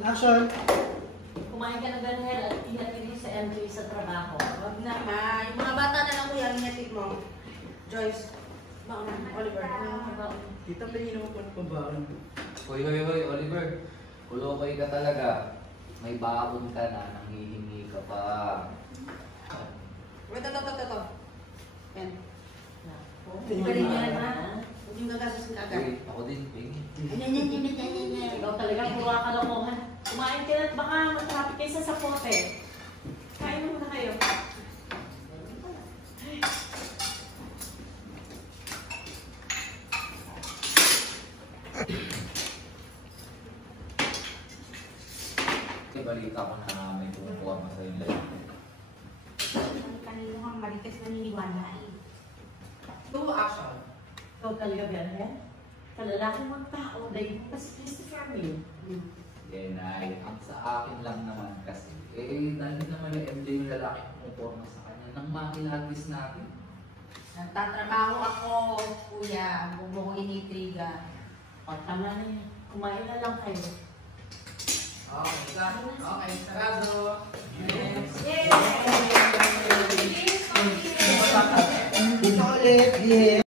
Action! Kumain ka na ganyan at ihatid mo sa MJ sa trabaho. Wag na, ma. Yung mga bata na lang mo yan, hinatid mo. Joyce. Oliver. Kita tingin mo po ng pabaan. Hoy, Oliver. Kulokoy ka talaga. May baon ka na, nanghihingi ka pa. Wait, ito. Yan. Galing yan, ha? Huwag yung gagastos ka agad. Uy, ako din, Ping. Ikaw talaga puro kalokohan. Kumain ka na at baka matrapik kayo sa sapote. Kain mo muna kayo. May balita ko na may kumukuha mo sa yung lalaki. Kanino kang marites naniniwala eh. Two action. Ikaw talaga, Berhen? Kalalaki mong tao, dahil mo kasi Christopher Mill. Yan ay, sa akin lang naman kasi. Dahil naman yung MJ yung lalaki kumukuha sa kanya nang makilagis natin. Nagtatrabaho ako, kuya. Huwag mo kong initriga. O, tama na yan. Kumain na lang kayo. Okay, sarado. Yay! Ito ulit, yeah!